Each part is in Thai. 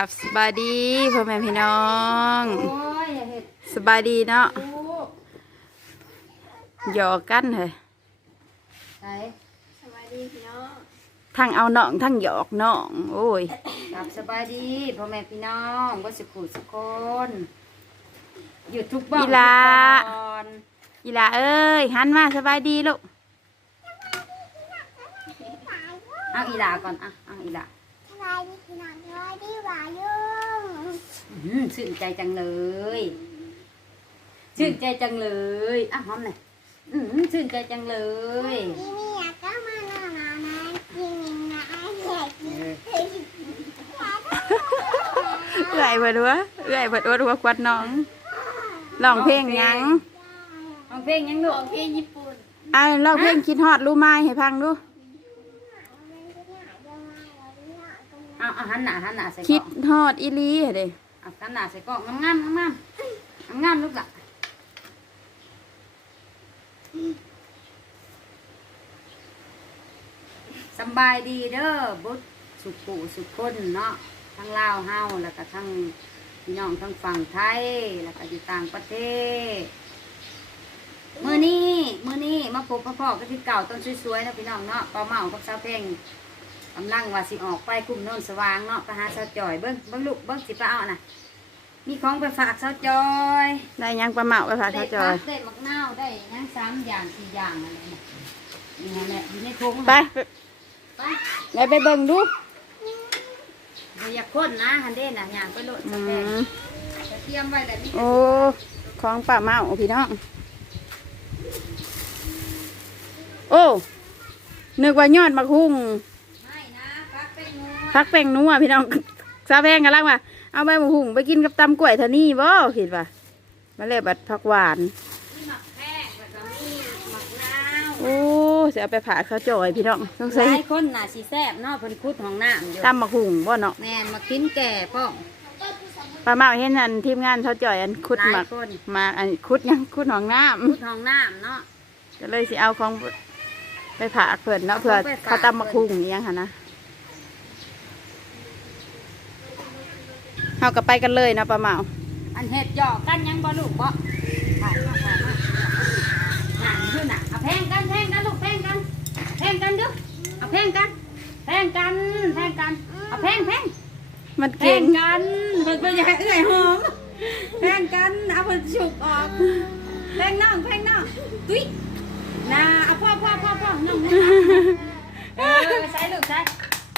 ครับสบายดีพ่อแม่พี่น้องโอ้ยอย่าเห็ดสบายดีเนาะลูกหยอกกันเหรอไหนสวัสดีพี่น้องทั้งเอาน้องทั้งหยอกน้องโอ้ยกลับสบายดีพ่อแม่พี่น้องก็สุขุสุขคนอยู่ทุกบ้านทุกบอนอีหลาเอ้ยหันมาสบายดีลูกเอาอีหลาก่อนอะเอาอีหลา สวัสดีพี่น้องสวัสดีหวายุ่งอื้อหือชื่นใจจังเลยชื่นใจจังเลยอะหอมหน่อยอื้อหือชื่นใจจังเลยที่นี่อยากก็มานอนนอนนะกินนะอยากกินเอื้อยเบิดวะเอื้อยเบิดวะรัวควัดน้องร้องเพลงหยังร้องเพลงยังลูขกองพี่ญี่ปุ่น อ่าร้องเพลงคิดฮอดรู้ไม้ให้พังดู เอาเอาหันหน้าหันหน้าใส่กคิล้ดองฮอดอีหลีเด้เอาหันหน้าใส่กล้องงามๆงามๆงามๆลูกหล่ะสำบายดีเด้อบุตรสุขุสุขคนเนาะทั้งลาวเฮาแล้วก็ทั้งพี่น้องทั้งฝั่งไทยแล้วก็อยู่ต่างประเทศ มือนี้มือนี้มาพบพ่อๆก็ที่เก่าต้นสวยๆนะพี่น้องเนาะปลาเมากับสาวเพ่ง กำลังว่าสิออกไปกลุ่มโน่นสว่างเนาะไปหาสาวจอยเบิ้งเบิ้งลูกเบิ้งสิไปเอาน่ะ มีของไปฝากสาวจอยได้หยังปลาเมาไปฝากได้เขาจอยผักได้มะนาวได้หยังสามอย่างสี่อย่างอะไรเนี่ยนี่แหละอยู่ในถุงไปไปไปไปเบิ่งดูบ่อยากคนนะฮันเด่นน่ะอย่างไปโหลดอืสแตนมจะเตรียมไว้แบบนี้โอ้ของปลาเมาพี่น้อง โอ้นึกว่ายอดมะคุ้ง ไม่นะปักเป็นงู พักแป้งนัวพี่น้องซาแพงกันลังว่าเอาใบมะคุ้งไปกินกับตำกล้วยเท่านี้บ่คิดว่ามาเลยบัดผักหวานมีหมักแพงแล้วก็มีหมักนาวโอ้จะเอาไปผ่าข้าวจอยพี่น้องต้องหใส่ลายคนน่ะสิแซ่บเนาะเพิ่นคุดของน้ำอยู่ตำมะคุ้งบ่เนาะแม่นมากินแก่พ่อปลาเมาเห็นอันทีมงานเขาจอยอันคุดหหมัลากยคนมาอันคุดหยังคุดหนองน้คุดของน้ำเนาะำก็เลยสิเอาของไปผ่าเพิ่นเนาะเพื่อเอาของไปฝาก เขาตำมะคุ้งนี่ยังค่ะนะเอากลับไปกันเลยนะปลาเมาอันเห็ดหยอกกันยังบ่ลูกบ่ถ่ายมาถ่ายมาหนังอยู่น่ะเอาแพงกันแพงกันลูกแพงกันแพงกันเดูเอาแพงกันแพงกันแพงกันเอาแพงแพงมันแพเก่งงกันเพิ่นเพิ่นอยากให้เอื้อยหอมแพงกันเอาเพิ่นฉุกออกแพงน้องแพงน้องตุ้ยน่าเอาพ่อพ่อพ่อพ่อน้องเออใช้ลูกใช้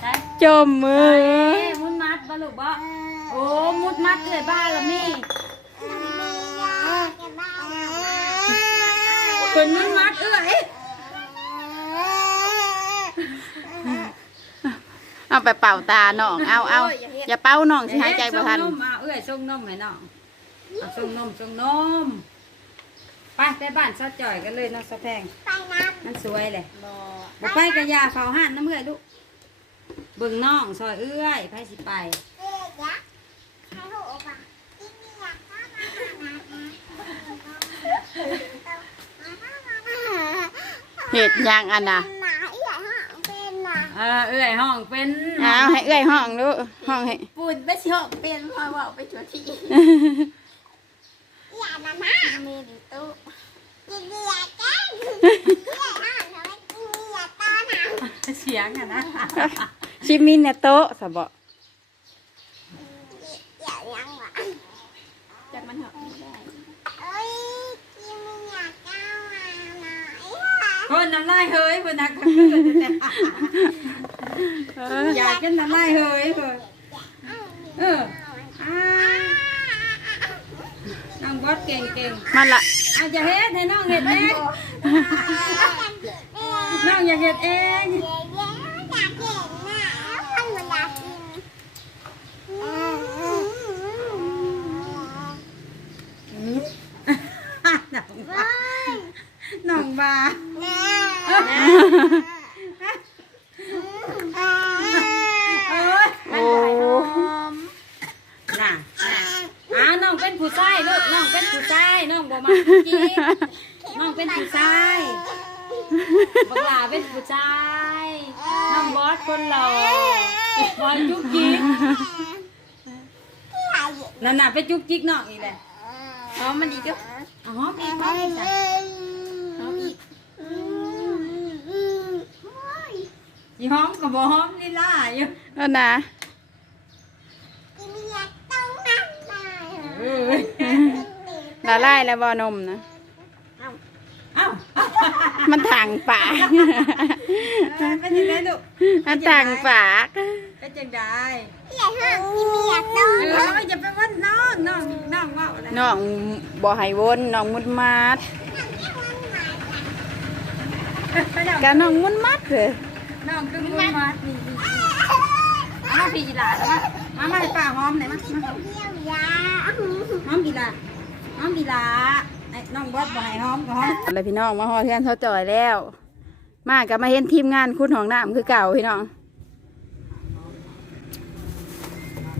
ใช้จมมือ เอ้ยมุดมัดบ่ลูกบ่ มุดมัดเอื้อยบ้าละมี่เพิ่นมุดมัดเอื้อยเอาไปเป่าตาน้อง เอาเอาอย่าเป่าน้องสิหายใจบ่ทันส่งนมเอาเอื้อยส่งนมให้น้องเอาส่งนมส่งนมไปไปบ้านซอจ่อยกันเลยเนาะสะแพงไปน้มันสวยเลยำบ่บ่ไปกะยาเฝ้าห้านน้ำเอื้อยลูกเบิ่งน้องซอยเอื้อยไปสิไป เอ๊ะยักษ์ใครหูป่ะที่นี่อยากก็มานอนนะ เห็ดหยังอันน่ะหนาใหญ่ห่างเป็นหนาเออเอื้อยห้องเป็นเอาให้เอื้อยห้องดูห้องให้ปุ่นไม่ชอบเป็นพอบอกไปชัวที่อย่านะนะมีดิตู้กินเบียร์กันเบียร์ห่างทำไมกินเบียร์ตอนหนังเสียงอะนะ ชิมินเนโตะสะบะอย่ายังวะจัดมันเหอะเอ้ยกินไม่อยากก้าวมาหน่อย คนน้ำลายเฮ้ยคนนักก็คือแต่อยากกินน้ำลายเฮ้ยเพิ่นเอออ่าน้องบอสเก่งเก่งมันละๆอาจจะเฮ็ดให้น้องเฮ็ดเองน้องอยากเฮ็ดเองน้องบาน้องบาเอ้ย โอ้น่ะอ่าน้องเป็นผู้ชายลูกน้องเป็นผู้ชายน้องบ่มาจีบน้องเป็นผู้ชายบักหลาเป็นผู้ชายน้องบอสคนหล่อบอสจุกจิกนั่นน่ะไปจุกจิกน้องอีแหละหอมมันอีกเด้อเอาหอมอีกหอมอีกจ้ะหอมอีก อีหอมกับบ่หอมนี่ล่ะอยู่แล้วนะเอ้ยละลายแล้วบ่นมนะเอ้าเอ้ามันทางปากเป็นยังไงลูกมันทางปากเป็นจังไดใหญ่ห้างกินมีอยากโดนเอออย่าไปว่าน้องน้องน้องเว่าอะไรน้องบ่ให้วนน้องมุดมัดกะน้องมุดมัดเลย น้องคือมือมานี่นี่เอามาพี่อีหลาแล้วมามามาให้ป้าหอมหน่อยมามาเที่ยวยาหอมอีลาหอมอีหลาไอ้น้องบอสบ่ให้หอมก็หอมอะไรพี่น้องมาฮอเทือนเขาจ่อยแล้ว มาก็มาเห็นทีมงานคุณของน้ำคือเก่าพี่น้อง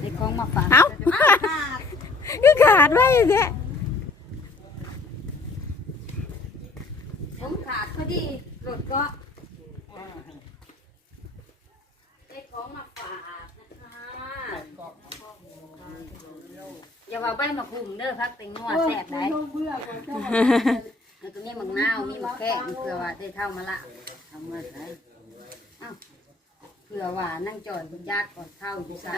เด็กของมาฝากเอ้าคือขาดไว้อย่างเงี้ยผมขาดพอดีรถก็เด็กของมาฝากนะคะ อย่าว่าใบมะกรูดเด้อพักเต็งนัวแซ่บได้แล้วก็มีมังนาวมีมะแขกเผื่อว่าได้เท่ามาละเอามาใส่เอ้าเผื่อว่านั่งจอยคุณยากก่อนเข้าอยู่ซ่า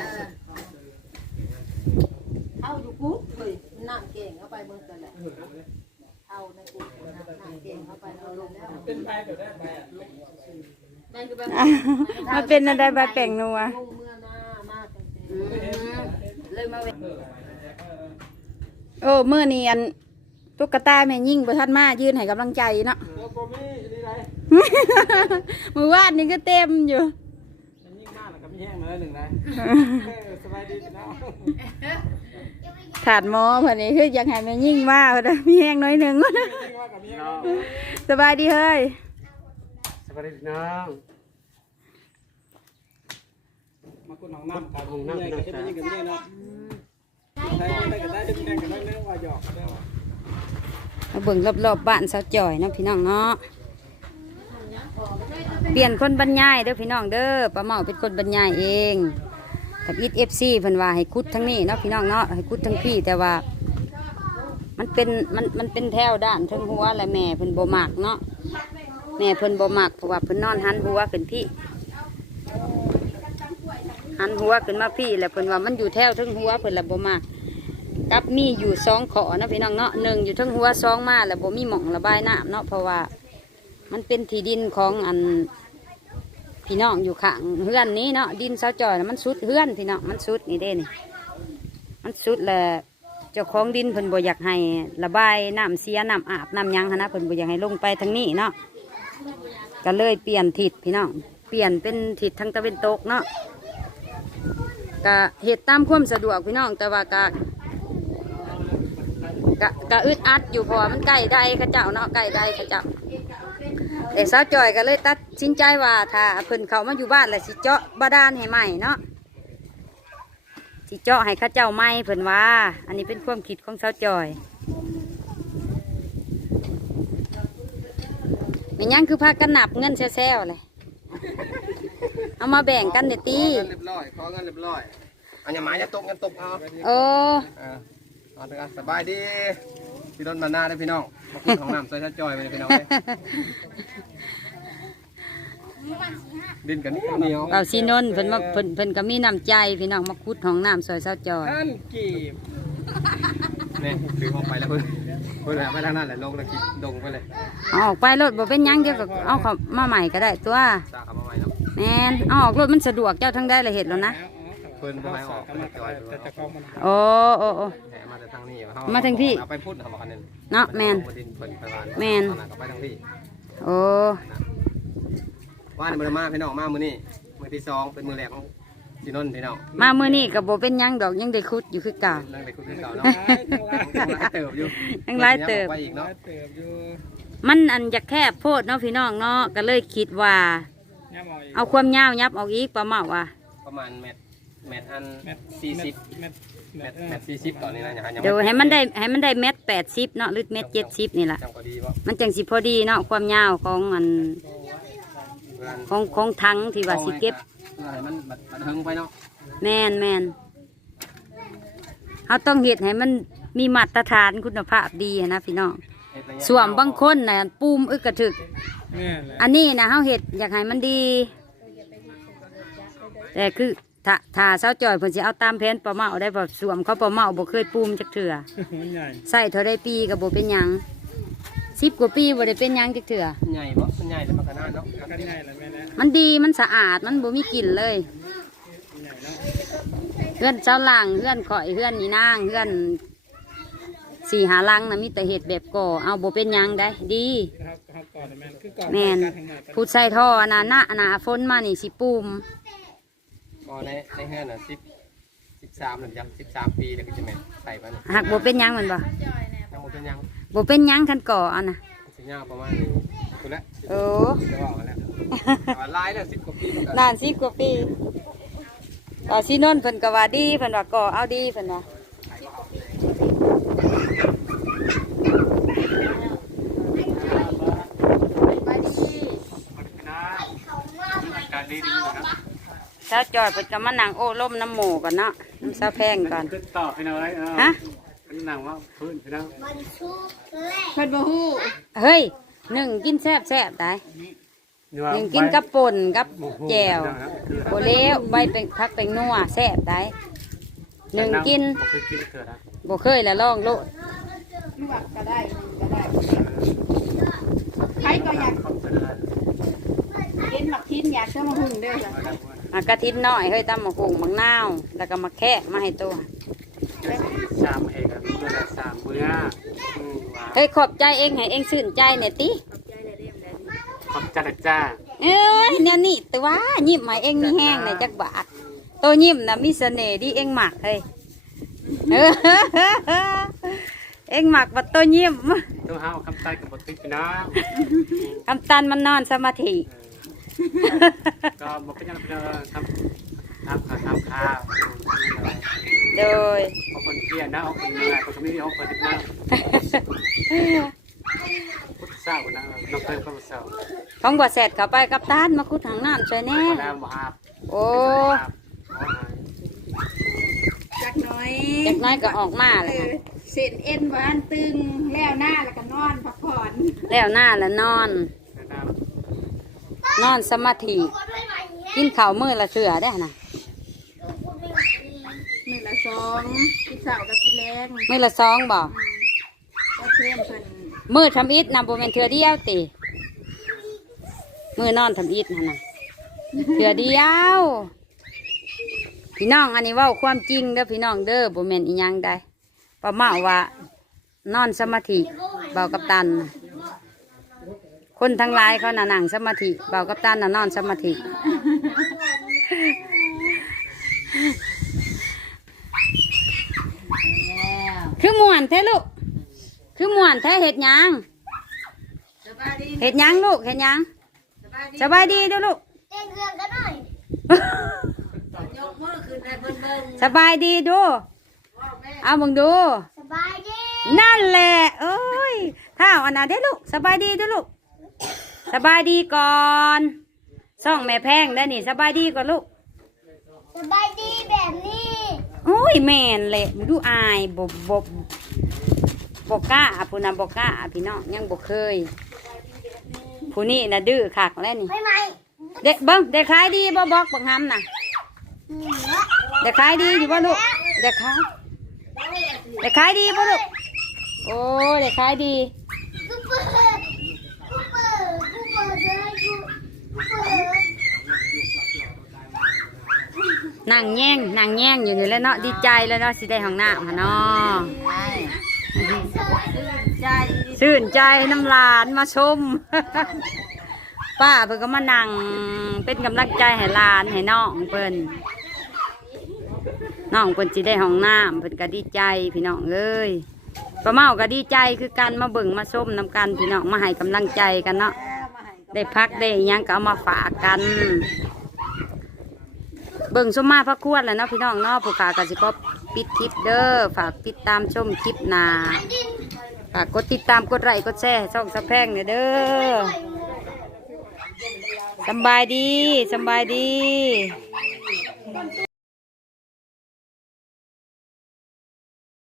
เอาอยู่กุ๊กเลยนั่งเก่งเข้าไปเบิ่งกันแหละเอาในกุ๊กนั่งเก่งเข้าไปเราลงแล้วมันเป็นอะไรใบแป่งนัวลงเมื่อหน้ามากจังอืมเลยมาเวท โอ้เมื่อนี้อันตุ๊กตาแม่ยิ่งประทันมายืนให้กำลังใจเนาะมือวาดนี่ก็เต็มอยู่ยิ่งมากแล้วก็มีแห้งมาแล้วหนึ่งนะสบายดีเนาะถาดหมอพอนี้คืออยากให้แม่ยิ่งมาพอดีมีแห้งน้อยหนึ่งยิ่งมากกับมีแห้งสบายดีเฮ้ย สบายดีน้องมาคุณน้องน้ำกับน้ำกับเฮ็ดยิ่งกับนี่เนาะใช้ได้ก็ได้ดึงแดงกันน้อยนึงว่าหยอก เอาเบิ่งรอบๆบบ้านสาวจ่อยเนาะพี่น้องเนาะ เปลี่ยนคนบรรยายเด้อพี่น้องเด้อป้าเมาเป็นคนบรรยายเองกับอีทเอฟซีเพิ่นว่าให้คุดทั้งนี้เนาะพี่น้องเนาะให้คุดทั้งพี่แต่ว่า มันเป็นมันมันเป็นแถวด้านทั้งหัวและแม่เพิ่นบ่มักเนาะแม่เพิ่นบ่มักเพราะว่าเพิ่นนอนหันหัวขึ้นพี่หันหัวขึ้นมาพี่แล้วเพิ่นว่ามันอยู่แถวทั้งหัวเพิ่นละบ่มัก กับมีอยู่สองขอนะพี่น้องเนาะหนึ่งอยู่ทั้งหัวสองมาแล้วบ่มีหม่องระบายน้ำเนาะเพราะว่ามันเป็นที่ดินของอันพี่น้องอยู่ข้างเฮือนนี้เนาะดินเสาจอยมันสุดเฮือนพี่น้องมันสุดนี่เด้นี่มันสุดแหล้วเจ้าของดินเพิ่นบ่อยากให้ระบายน้ำเสียน้ำอาบน้ำยังหั้นนะเพิ่นบ่อยากให้ลงไปทางนี้เนาะก็เลยเปลี่ยนทิศพี่น้องเปลี่ยนเป็นทิศทางตะวันตกเนาะก็เหตุตามความสะดวกพี่น้องแต่ว่าก็ กะกะอึดอัดอยู่เพราะว่ามันใกล้ได้เข้าเจ้าเนาะใกล้ได้เข้าเจ้าแต่สาวจอยก็เลยตัดสินใจว่าถ้าเพิ่นเขามาอยู่บ้านแล้วสิเจาะบาดาลให้ใหม่เนาะสิเจาะให้เข้าเจ้าใหม่เพิ่นว่า อันนี้เป็นความคิดของสาวจอยไม่ยังคือพากันหนับเงินแซ่ๆเลยเอามาแบ่งกันเด็ดตีขอเงินเรียบร้อยขอเงินเรียบร้อยอันอย่ามาอย่าตกอย่าตกเอาโอ้เออ เอาเถอะสบายดีพี่รถมาหน้าได้อพี่น้องมาคุณของน้ำใส่ชาจอยไปเลยพี่น้องเอ้ยดินกันนี่เหนียวเป่าซีนนท์เพิ่นมาเพิ่นเพิ่นก็มีน้ำใจพี่น้องมาขุดห้องน้ำซอยสาวจอยท่านกีบนี่คือออกไปแล้วเพิ่นเพิ่นแหละไปทางนั้นแหละลงแล้วคิดดงไปเลยเอาออกไปรถบ่เป็นหยังเดียวก็เอาเขามาใหม่ก็ได้ตัวซาเขามาใหม่เนาะแมนเอาออกรถมันสะดวกเจ้าทั้งได้เลยเห็ดแล้วนะเพิ่นบ่ให้ออกกำลังจอยจะจะกองมันโอ้โอ้โอ้ แหมาแต่ทางนี้เอมาทางพี่ เอาไปพูดเขาบอกคันนึงเนาะแมน ดินเพิ่นไปวานแม่นตอนนั้นก็ไปทางพี่โอ้ว่านบ่ได้มาพี่น้องมามื้อนี้มื้อที่สองเป็นมื้อแรกของพี่นนท์พี่น้องมามื้อนี้ก็บ่เป็นหยังดอกยังได้คุดอยู่คือเก่า นั่งไปคุยกันเก่าทั้เนาะงหลายทั้งหลายยังหลายเติบอยู่ยังหลายเติบไปอีกเนาะเติบอยู่มันอันจะแคบโพดเนาะพี่น้องเนาะก็เลยคิดว่าย่ามอีกเอาความยาวยับออกอีกประมาณว่าประมาณเม็ด เม็ดอันเม็ดสี่สิบเม็ดเม็เม็ดดเม็ดสี่สิบตอนนี้นะอย่างเดี๋ยวให้มันได้ให้มันได้เม็ด80เนาะหรือเม็ด70นี่ล่ะจังก็ดีบ่มันจังสิพอดีเนาะความยาวของอันของของถังที่ว่าสิเก็บเพื่อให้มันบัดบัดเฮิงไปเนาะแมนแมนเขาต้องเห็ดให้มันมีมาตรฐานคุณภาพดีนะพี่น้องเฮ็ดระยะส่วมบางคนน่ะปูมอึกกระถึกแม่นแหละอันนี้นะเฮาเห็ดอยากให้มันดี แต่คือ ถ้าถ้าเสาจอยเพิ่นสิเอาตามแผนปลาเมาได้บ่สวมเขาปลาเมาบ่เคยปูมจักเถื่อมันใหญ่ใส่เท่าได้ปีก็บ่เป็นหยังสิบกว่าปีบ่ได้เป็นหยังจักเถื่อใหญ่บ่มันใหญ่แต่มันก็น่าเนาะกันใหญ่แหละแม่นะมันดีมันสะอาดมันบ่มีกลิ่นเลยใหญ่เนาะเฮือนเจ้าหลังเฮือนข่อยเฮือนนี่นางเฮือนสี่หาลังนะมีแต่เห็ดแบบก่อเอาบ่เป็นหยังได้ ดีครับครับก่อนแม่นคือก่อนแม่นการทางหน้าพูดใส่ท่อนะหน้าหนาฝนมานี่สิปูม ก็ในในเฮือนน่ะ10 13นั่นจัง13ปีแล้วก็จะแม่นใส่ไปนี่หักบ่เป็นหยังแมันบ่ยังบ่เป็นหยังบ่เป็นหยังคันก่อเอันน่ะ สิยาวประมาณนี้คุณละโอ้ จะบอกกันแล้วแต่ว่าหลายแล้ว10กว่าปีมันก็นานสิกว่าปีต่อสินนท์เพิ่นก็ว่าดีเพิ่นว่าก่อเอาดีเพิ่นว่า การดีดีนะ เช้าจอยเพิ่นก็มานั่งโอ้ล่มน้ำหมูก่อนเนาะน้ำเช้าแพงก่อนคือต่อให้เอาไว้เออฮะเป็นหนังว่าพื้นพี่น้องมันชุบแรกเพิ่นบ่ฮู้เฮ้ยหนึ่งกินแซ่บแซ่บได้หนึ่งกินกับป่นกับแจ่วโอเลี้ยวใบเป็นพักเป็นนัวแซ่บได้หนึ่งกินบ่เคยกินเกิดนะบ่เคยละลองโลดลวกก็ได้นึ่งก็ได้ใครก็อยากกินหมักทิ้นอยากเชื่อมาหุ่งเด้อจ้ะ มากระทินน้อยเฮ้ยตำมะกุ่งมังนาวแล้วก็มาแคะมาให้ตัวสามเอกอะมีเวลาสามมื้ออืมว่าเฮ้ยขอบใจเองให้เองชื่นใจเนี่ยติขอบใจนะจ้าเอ้ยเนี่ยนี่ตัวยิ้มให้เองมีแห้งในจักบาทตัวยิ้มน่ะมีเสน่ห์ดีเองหมักเฮ้ยเออเองหมักบัดตัวยิ้มต้องหาเอาคำใต้กับบทติพี่น้องคำตันมันนอนสมาธิ ก็บ่เป็นหยังพี่น้องทำทำข้าวทำข้าวโดยเอาคนเพียรนะเอาคนเหนื่อยคนไม่มีเอาคนติดหน้าพุทธเศร้านะน้องเพิ่มพุทธเศร้าของบ่แสดเข้าไปกับตานมาคุดทางน้ำช่วยแน่แล้วมหาโอ้จักหน้อยจักน้อยก็ออกมาเอแล้วอเส้นเอ็นบ้านตึงแล้วหน้าแล้วก็นอนพักผ่อนแล้วหน้าแล้วนอน นอนสมาธิก็ด้วยไหมเนี่ยกินข้าวมื้อละเถื่อได้อนะพูดไม่ไหวนี่มื้อละสองกินข้าวกับกินแรงมื้อละสองบ่ก็เพิ่มเพิ่นมื้อทำอิฐนะบ่แม่นเถื่อเดียวติมื้อนอนทำอิฐนั่นน่ะเถื่อเดียวพี่น้องอันนี้เว้าความจริงเด้อพี่น้องเด้อบ่แม่นอีหยังใดป้าเมาว่านอนสมาธิเบากับตันน่ะ คนทั้งหลายเขาน่ะนั่งสมาธิเบากับตันน่ะนอนสมาธิ คือม่วนแท้ลูก คือม่วนแท้เห็ดหยังเห็ดหยังลูกเห็ดหยังสบายดีเด้อลูกเต้นเครื่องกันหน่อยสบายดีดูเอาบังดู สบายดี นั่นแหละเอ้ยท้าวอันนั้นได้อลูก สบายดีเด้อลูก สบายดีก่อนซ่องแม่แพงได้อนี่สบายดีก่อนลูก สบายดีแบบนี้ โอ้ยแม่นแหละมึงดูอายบบบบบอกกล้าผู้นั้นบอกกล้าพี่น้องยังบอกเคยผู้นี้น่ะดื้อคักแล้วนี่ ไม่ไหมเด็กเบิ้งเด็กขายดีบ่บอกบังฮัมน่ะเหนือเด็กขายดีอยู่บ่ลูกเด็กขายเด็กขายดีบ่ลูกโอ้ยเด็กขายดี กูเปิดกูเปิดกูเปิดเลยกูกูเปิด นั่งแย่งนั่งแย่งอยู่นี่แล้วเนาะดีใจแล้วเนาะสิได้ห้องหน้ำค่ะเนาะใจชื่นใจน้ำลานมาชม ป้าเพิ่นก็มานั่งเป็นกำลังใจให้ลานให้น้องเพิ่นน้องเพิ่นสิได้ห้องน้ำเพิ่นก็ดีใจพี่น้องเอ้ยป้าเมาก็ดีใจคือกันมาเบิ่งมาชมนำกันพี่น้องมาให้กำลังใจกันเนาะ ได้พักได้ยังก็เอามาฝากกัน เบิ่งชมมาพักควรแล้วเนาะพี่น้องเนาะผู้ขาก็สิขอปิดคลิปเด้อฝากติดตามชมคลิปนาฝากกดติดตามกดไลค์กดแชร์ช่องสะแพงเนี่ยเด้อสบายดีสบายดี